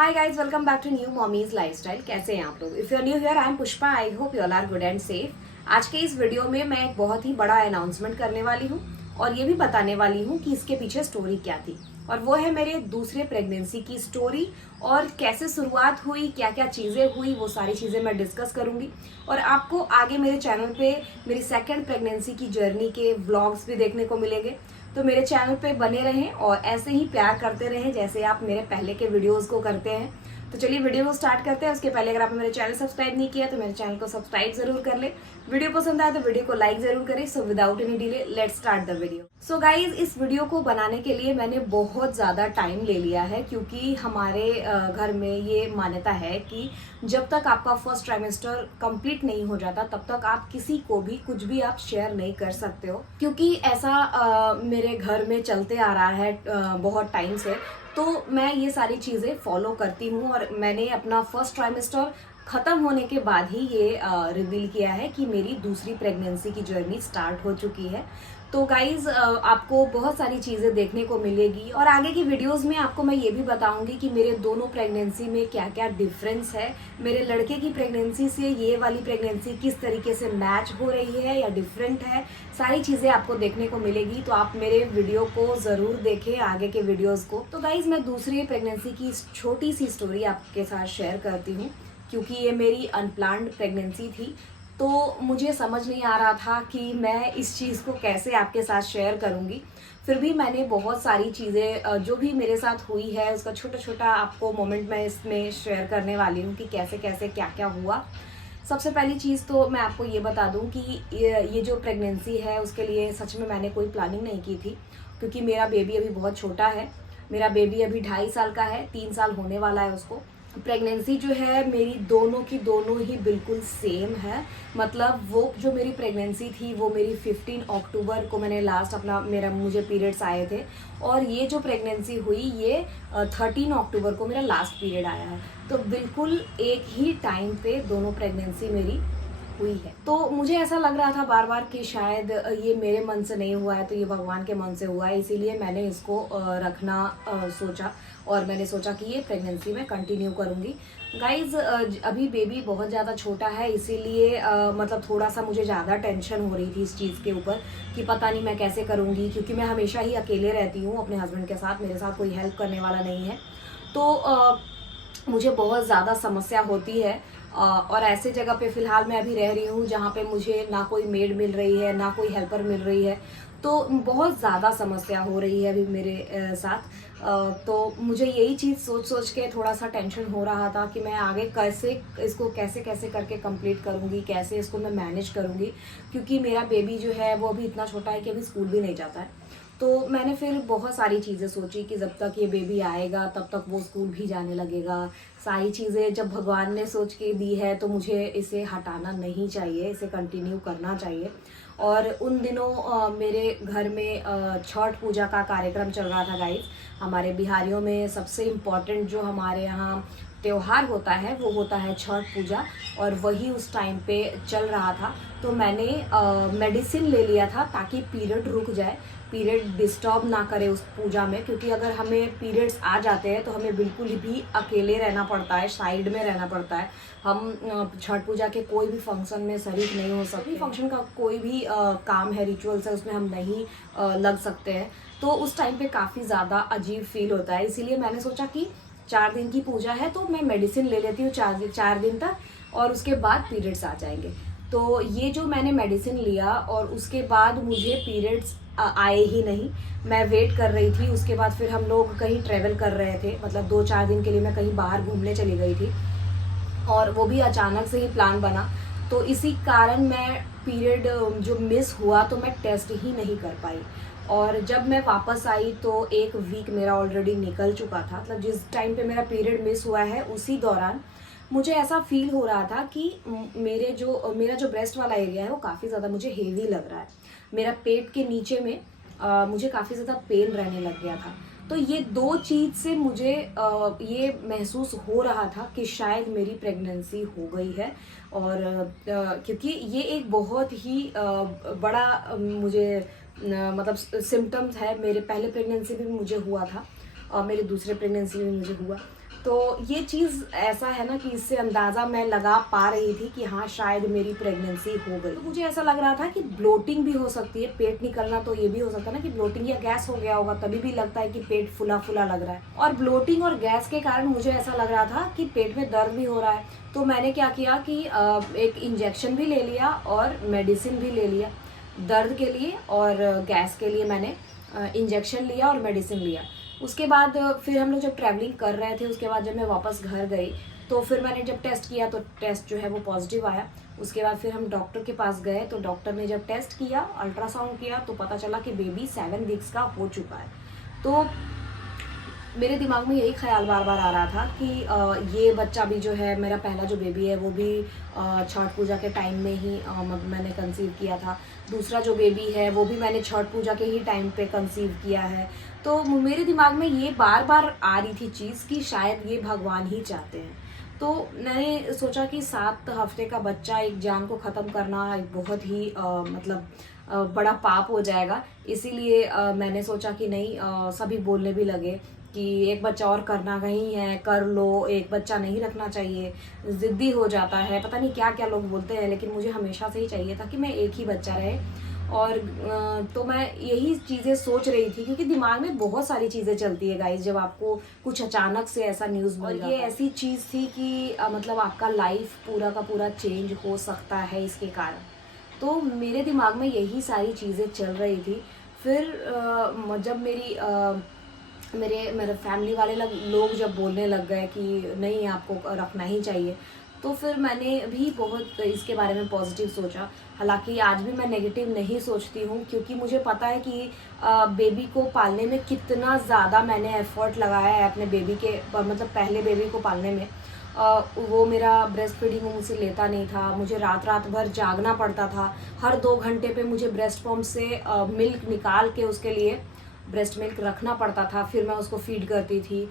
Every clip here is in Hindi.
Hi guys, welcome back to new mommies lifestyle. कैसे हैं आप लोग? If you are new here, I am Pushpa. I hope you all are good and safe. आज के इस वीडियो में मैं एक बहुत ही बड़ा अनाउंसमेंट करने वाली हूँ और ये भी बताने वाली हूँ कि इसके पीछे स्टोरी क्या थी, और वो है मेरे दूसरे प्रेगनेंसी की स्टोरी और कैसे शुरुआत हुई, क्या क्या चीज़ें हुई, वो सारी चीज़ें मैं डिस्कस करूंगी। और आपको आगे मेरे चैनल पे मेरी सेकंड प्रेगनेंसी की जर्नी के व्लॉग्स भी देखने को मिलेंगे। तो मेरे चैनल पे बने रहें और ऐसे ही प्यार करते रहें जैसे आप मेरे पहले के वीडियोस को करते हैं। तो चलिए वीडियो को स्टार्ट करते हैं। उसके पहले अगर आपने मेरे चैनल सब्सक्राइब नहीं किया तो मेरे चैनल को सब्सक्राइब जरूर कर ले। वीडियो पसंद आए तो वीडियो को लाइक जरूर करें। So without any delay let's start the video. So guys, इस वीडियो को बनाने के लिए मैंने बहुत ज़्यादा टाइम ले लिया है, क्योंकि हमारे घर में ये मान्यता है कि जब तक आपका फर्स्ट ट्राइमेस्टर कंप्लीट नहीं हो जाता तब तक आप किसी को भी कुछ भी आप शेयर नहीं कर सकते हो, क्योंकि ऐसा मेरे घर में चलते आ रहा है बहुत टाइम से। तो मैं ये सारी चीज़ें फॉलो करती हूँ और मैंने अपना फर्स्ट ट्राइमेस्टर ख़त्म होने के बाद ही ये रिवील किया है कि मेरी दूसरी प्रेगनेंसी की जर्नी स्टार्ट हो चुकी है। तो गाइज, आपको बहुत सारी चीज़ें देखने को मिलेगी और आगे की वीडियोस में आपको मैं ये भी बताऊंगी कि मेरे दोनों प्रेगनेंसी में क्या क्या डिफरेंस है, मेरे लड़के की प्रेगनेंसी से ये वाली प्रेगनेंसी किस तरीके से मैच हो रही है या डिफरेंट है। सारी चीज़ें आपको देखने को मिलेगी, तो आप मेरे वीडियो को ज़रूर देखें, आगे के वीडियोज़ को। तो गाइज, मैं दूसरी प्रेगनेंसी की छोटी सी स्टोरी आपके साथ शेयर करती हूँ, क्योंकि ये मेरी अनप्लान्ड प्रेगनेंसी थी। तो मुझे समझ नहीं आ रहा था कि मैं इस चीज़ को कैसे आपके साथ शेयर करूंगी। फिर भी मैंने बहुत सारी चीज़ें जो भी मेरे साथ हुई है उसका छोटा छोटा आपको मोमेंट मैं इसमें शेयर करने वाली हूँ कि कैसे कैसे क्या क्या हुआ। सबसे पहली चीज़ तो मैं आपको ये बता दूं कि ये जो प्रेगनेंसी है उसके लिए सच में मैंने कोई प्लानिंग नहीं की थी, क्योंकि मेरा बेबी अभी बहुत छोटा है। मेरा बेबी अभी 2.5 साल का है, 3 साल होने वाला है उसको। प्रेगनेंसी जो है मेरी दोनों की दोनों ही बिल्कुल सेम है। मतलब वो जो मेरी प्रेगनेंसी थी वो मेरी 15 अक्टूबर को मैंने लास्ट मुझे पीरियड्स आए थे, और ये जो प्रेगनेंसी हुई ये 13 अक्टूबर को मेरा लास्ट पीरियड आया है। तो बिल्कुल एक ही टाइम पे दोनों प्रेगनेंसी मेरी हुई है। तो मुझे ऐसा लग रहा था बार बार कि शायद ये मेरे मन से नहीं हुआ है तो ये भगवान के मन से हुआ है, इसीलिए मैंने इसको रखना सोचा और मैंने सोचा कि ये प्रेगनेंसी में कंटिन्यू करूँगी। गाइज, अभी बेबी बहुत ज़्यादा छोटा है, इसीलिए मतलब थोड़ा सा मुझे ज़्यादा टेंशन हो रही थी इस चीज़ के ऊपर कि पता नहीं मैं कैसे करूँगी, क्योंकि मैं हमेशा ही अकेले रहती हूँ अपने हस्बैंड के साथ, मेरे साथ कोई हेल्प करने वाला नहीं है। तो मुझे बहुत ज़्यादा समस्या होती है। और ऐसे जगह पे फ़िलहाल मैं अभी रह रही हूँ जहाँ पे मुझे ना कोई मेड मिल रही है ना कोई हेल्पर मिल रही है, तो बहुत ज़्यादा समस्या हो रही है अभी मेरे साथ। तो मुझे यही चीज़ सोच सोच के थोड़ा सा टेंशन हो रहा था कि मैं आगे कैसे इसको कैसे कैसे करके कंप्लीट करूँगी, कैसे इसको मैं मैनेज करूँगी, क्योंकि मेरा बेबी जो है वो अभी इतना छोटा है कि अभी स्कूल भी नहीं जाता है। तो मैंने फिर बहुत सारी चीज़ें सोची कि जब तक ये बेबी आएगा तब तक वो स्कूल भी जाने लगेगा। सारी चीज़ें जब भगवान ने सोच के दी है तो मुझे इसे हटाना नहीं चाहिए, इसे कंटिन्यू करना चाहिए। और उन दिनों मेरे घर में छठ पूजा का कार्यक्रम चल रहा था गाइस। हमारे बिहारियों में सबसे इम्पॉर्टेंट जो हमारे यहाँ त्योहार होता है वो होता है छठ पूजा, और वही उस टाइम पे चल रहा था। तो मैंने मेडिसिन ले लिया था ताकि पीरियड रुक जाए, पीरियड डिस्टर्ब ना करे उस पूजा में, क्योंकि अगर हमें पीरियड्स आ जाते हैं तो हमें बिल्कुल भी अकेले रहना पड़ता है, साइड में रहना पड़ता है। हम छठ पूजा के कोई भी फंक्शन में शरीक नहीं हो सकते, फंक्शन का कोई भी काम है, रिचुअल्स है, उसमें हम नहीं लग सकते हैं। तो उस टाइम पे काफ़ी ज़्यादा अजीब फील होता है, इसीलिए मैंने सोचा कि 4 दिन की पूजा है तो मैं मेडिसिन ले लेती हूँ 4 दिन तक, और उसके बाद पीरियड्स आ जाएंगे। तो ये जो मैंने मेडिसिन लिया और उसके बाद मुझे पीरियड्स आए ही नहीं। मैं वेट कर रही थी। उसके बाद फिर हम लोग कहीं ट्रेवल कर रहे थे, मतलब 2-4 दिन के लिए मैं कहीं बाहर घूमने चली गई थी, और वो भी अचानक से ही प्लान बना। तो इसी कारण मैं पीरियड जो मिस हुआ तो मैं टेस्ट ही नहीं कर पाई। और जब मैं वापस आई तो 1 वीक मेरा ऑलरेडी निकल चुका था। मतलब जिस टाइम पे मेरा पीरियड मिस हुआ है उसी दौरान मुझे ऐसा फील हो रहा था कि मेरा जो ब्रेस्ट वाला एरिया है वो काफ़ी ज़्यादा मुझे हेवी लग रहा है। मेरा पेट के नीचे में मुझे काफ़ी ज़्यादा पेन रहने लग गया था। तो ये 2 चीज़ से मुझे ये महसूस हो रहा था कि शायद मेरी प्रेगनेंसी हो गई है। और क्योंकि ये एक बहुत ही बड़ा मुझे मतलब सिम्टम्स है। मेरे पहले प्रेगनेंसी में भी मुझे हुआ था और मेरे दूसरे प्रेगनेंसी में भी मुझे हुआ। तो ये चीज़ ऐसा है ना कि इससे अंदाज़ा मैं लगा पा रही थी कि हाँ शायद मेरी प्रेगनेंसी हो गई। तो मुझे ऐसा लग रहा था कि ब्लोटिंग भी हो सकती है, पेट निकलना तो ये भी हो सकता है ना कि ब्लोटिंग या गैस हो गया होगा, तभी भी लगता है कि पेट फुला फुला लग रहा है। और ब्लोटिंग और गैस के कारण मुझे ऐसा लग रहा था कि पेट में दर्द भी हो रहा है। तो मैंने क्या किया कि एक इंजेक्शन भी ले लिया और मेडिसिन भी ले लिया। दर्द के लिए और गैस के लिए मैंने इंजेक्शन लिया और मेडिसिन लिया। उसके बाद फिर हम लोग जब ट्रैवलिंग कर रहे थे, उसके बाद जब मैं वापस घर गई तो फिर मैंने जब टेस्ट किया तो टेस्ट जो है वो पॉजिटिव आया। उसके बाद फिर हम डॉक्टर के पास गए तो डॉक्टर ने जब टेस्ट किया, अल्ट्रासाउंड किया, तो पता चला कि बेबी 7 वीक्स का हो चुका है। तो मेरे दिमाग में यही ख्याल बार बार आ रहा था कि ये बच्चा भी जो है, मेरा पहला जो बेबी है वो भी छठ पूजा के टाइम में ही मैंने कंसीव किया था। दूसरा जो बेबी है वो भी मैंने छठ पूजा के ही टाइम पे कंसीव किया है। तो मेरे दिमाग में ये बार बार आ रही थी चीज़ कि शायद ये भगवान ही चाहते हैं। तो मैंने सोचा कि 7 हफ्ते का बच्चा, एक जान को ख़त्म करना एक बहुत ही बड़ा पाप हो जाएगा। इसीलिए मैंने सोचा कि नहीं, सभी बोलने भी लगे कि एक बच्चा और करना कहीं है, कर लो, एक बच्चा नहीं रखना चाहिए, ज़िद्दी हो जाता है, पता नहीं क्या क्या लोग बोलते हैं। लेकिन मुझे हमेशा से ही चाहिए था कि मैं एक ही बच्चा रहे। और तो मैं यही चीज़ें सोच रही थी, क्योंकि दिमाग में बहुत सारी चीज़ें चलती है गाइस जब आपको कुछ अचानक से ऐसा न्यूज़ मिल जाता है। और ये ऐसी चीज़ थी कि मतलब आपका लाइफ पूरा का पूरा चेंज हो सकता है इसके कारण। तो मेरे दिमाग में यही सारी चीज़ें चल रही थी। फिर जब मेरे फैमिली वाले लोग जब बोलने लग गए कि नहीं आपको रखना ही चाहिए, तो फिर मैंने भी बहुत इसके बारे में पॉजिटिव सोचा। हालांकि आज भी मैं नेगेटिव नहीं सोचती हूँ, क्योंकि मुझे पता है कि बेबी को पालने में कितना ज़्यादा मैंने एफर्ट लगाया है अपने बेबी के, मतलब पहले बेबी को पालने में। वो मेरा ब्रेस्ट फीडिंग मुझसे लेता नहीं था, मुझे रात रात भर जागना पड़ता था। हर 2 घंटे पे मुझे ब्रेस्ट पंप से मिल्क निकाल के उसके लिए ब्रेस्ट मिल्क रखना पड़ता था। फिर मैं उसको फीड करती थी,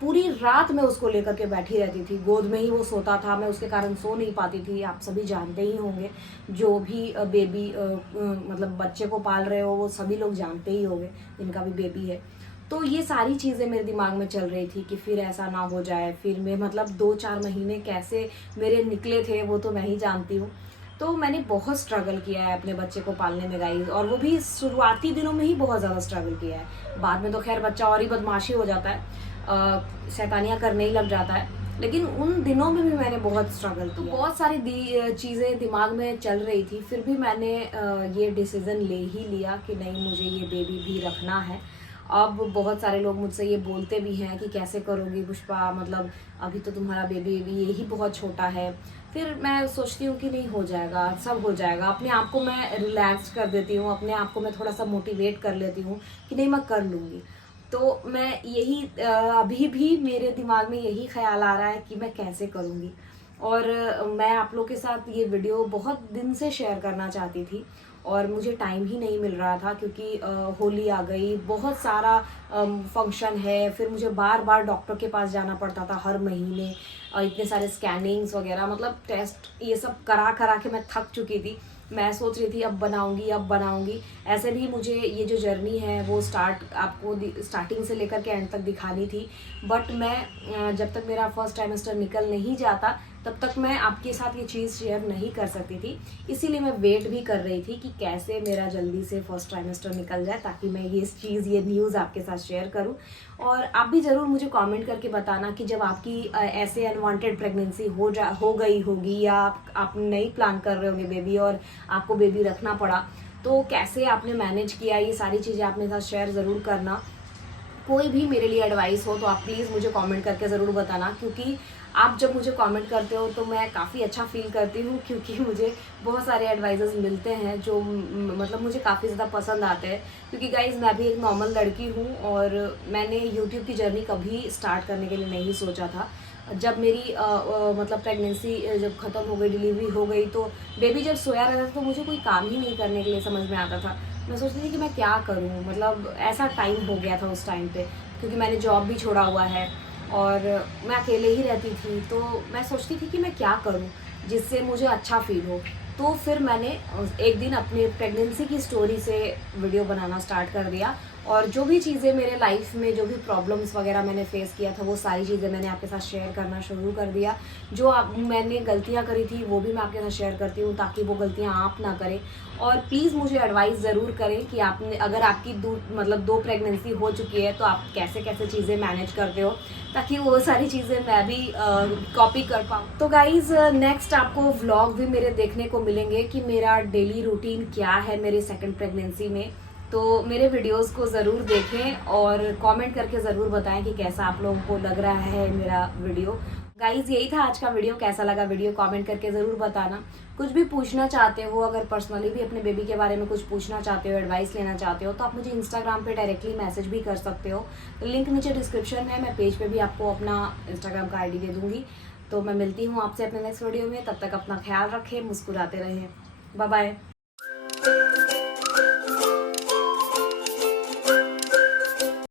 पूरी रात मैं उसको लेकर के बैठी रहती थी, गोद में ही वो सोता था, मैं उसके कारण सो नहीं पाती थी। आप सभी जानते ही होंगे, जो भी बेबी मतलब बच्चे को पाल रहे हो वो सभी लोग जानते ही होंगे जिनका भी बेबी है। तो ये सारी चीज़ें मेरे दिमाग में चल रही थी कि फिर ऐसा ना हो जाए। फिर मैं मतलब 2-4 महीने कैसे मेरे निकले थे वो तो मैं ही जानती हूँ। तो मैंने बहुत स्ट्रगल किया है अपने बच्चे को पालने में गाइस, और वो भी शुरुआती दिनों में ही बहुत ज़्यादा स्ट्रगल किया है। बाद में तो खैर बच्चा और ही बदमाशी हो जाता है, शैतानियाँ करने ही लग जाता है। लेकिन उन दिनों में भी मैंने बहुत स्ट्रगल किया। तो बहुत सारी चीज़ें दिमाग में चल रही थी, फिर भी मैंने ये डिसीज़न ले ही लिया कि नहीं, मुझे ये बेबी भी रखना है। अब बहुत सारे लोग मुझसे ये बोलते भी हैं कि कैसे करोगी पुष्पा, मतलब अभी तो तुम्हारा बेबी यही बहुत छोटा है। फिर मैं सोचती हूँ कि नहीं, हो जाएगा, सब हो जाएगा। अपने आप को मैं रिलैक्स कर देती हूँ, अपने आप को मैं थोड़ा सा मोटिवेट कर लेती हूँ कि नहीं, मैं कर लूँगी। तो मैं यही अभी भी मेरे दिमाग में यही ख्याल आ रहा है कि मैं कैसे करूँगी। और मैं आप लोग के साथ ये वीडियो बहुत दिन से शेयर करना चाहती थी और मुझे टाइम ही नहीं मिल रहा था, क्योंकि होली आ गई, बहुत सारा फंक्शन है, फिर मुझे बार बार डॉक्टर के पास जाना पड़ता था हर महीने, इतने सारे स्कैनिंग्स वगैरह, मतलब टेस्ट ये सब करा करा के मैं थक चुकी थी। मैं सोच रही थी अब बनाऊंगी। ऐसे भी मुझे ये जो जर्नी है वो आपको स्टार्टिंग से लेकर के एंड तक दिखानी थी, बट मैं जब तक मेरा फर्स्ट ट्राइमेस्टर निकल नहीं जाता तब तक मैं आपके साथ ये चीज़ शेयर नहीं कर सकती थी। इसीलिए मैं वेट भी कर रही थी कि कैसे मेरा जल्दी से फर्स्ट ट्राइमेस्टर निकल जाए, ताकि मैं ये न्यूज़ आपके साथ शेयर करूं। और आप भी ज़रूर मुझे कमेंट करके बताना कि जब आपकी ऐसे अनवांटेड प्रेगनेंसी हो गई होगी, या आप नहीं प्लान कर रहे होंगे बेबी और आपको बेबी रखना पड़ा, तो कैसे आपने मैनेज किया। ये सारी चीज़ें आप मेरे साथ शेयर ज़रूर करना। कोई भी मेरे लिए एडवाइस हो तो आप प्लीज़ मुझे कमेंट करके ज़रूर बताना, क्योंकि आप जब मुझे कमेंट करते हो तो मैं काफ़ी अच्छा फील करती हूँ, क्योंकि मुझे बहुत सारे एडवाइजेस मिलते हैं जो मतलब मुझे काफ़ी ज़्यादा पसंद आते हैं। क्योंकि गाइज़ मैं भी एक नॉर्मल लड़की हूँ और मैंने यूट्यूब की जर्नी कभी स्टार्ट करने के लिए नहीं सोचा था। जब मेरी मतलब प्रेगनेंसी जब ख़त्म हो गई, डिलीवरी हो गई, तो बेबी जब सोया रहता था तो मुझे कोई काम ही नहीं करने के लिए समझ में आता था। मैं सोचती थी कि मैं क्या करूं, मतलब ऐसा टाइम हो गया था उस टाइम पे, क्योंकि मैंने जॉब भी छोड़ा हुआ है और मैं अकेले ही रहती थी। तो मैं सोचती थी कि मैं क्या करूं जिससे मुझे अच्छा फील हो। तो फिर मैंने एक दिन अपनी प्रेगनेंसी की स्टोरी से वीडियो बनाना स्टार्ट कर दिया, और जो भी चीज़ें मेरे लाइफ में, जो भी प्रॉब्लम्स वगैरह मैंने फेस किया था, वो सारी चीज़ें मैंने आपके साथ शेयर करना शुरू कर दिया। जो मैंने गलतियां करी थी वो भी मैं आपके साथ शेयर करती हूँ, ताकि वो गलतियां आप ना करें। और प्लीज़ मुझे एडवाइस ज़रूर करें कि आपने, अगर आपकी मतलब 2 प्रेगनेंसी हो चुकी है, तो आप कैसे कैसे चीज़ें मैनेज करते हो, ताकि वो सारी चीज़ें मैं भी कॉपी कर पाऊँ। तो गाइज़, नेक्स्ट आपको व्लॉग भी मेरे देखने को मिलेंगे कि मेरा डेली रूटीन क्या है मेरी सेकंड प्रेगनेंसी में। तो मेरे वीडियोस को ज़रूर देखें और कमेंट करके ज़रूर बताएं कि कैसा आप लोगों को लग रहा है मेरा वीडियो। गाइज, यही था आज का वीडियो। कैसा लगा वीडियो कमेंट करके ज़रूर बताना। कुछ भी पूछना चाहते हो, अगर पर्सनली भी अपने बेबी के बारे में कुछ पूछना चाहते हो, एडवाइस लेना चाहते हो, तो आप मुझे इंस्टाग्राम पे डायरेक्टली मैसेज भी कर सकते हो। लिंक नीचे डिस्क्रिप्शन है, मैं पेज पे भी आपको अपना इंस्टाग्राम का आईडी दे दूँगी। तो मैं मिलती हूँ आपसे अपने नेक्स्ट वीडियो में। तब तक अपना ख्याल रखें, मुस्कुराते रहें। Bye bye.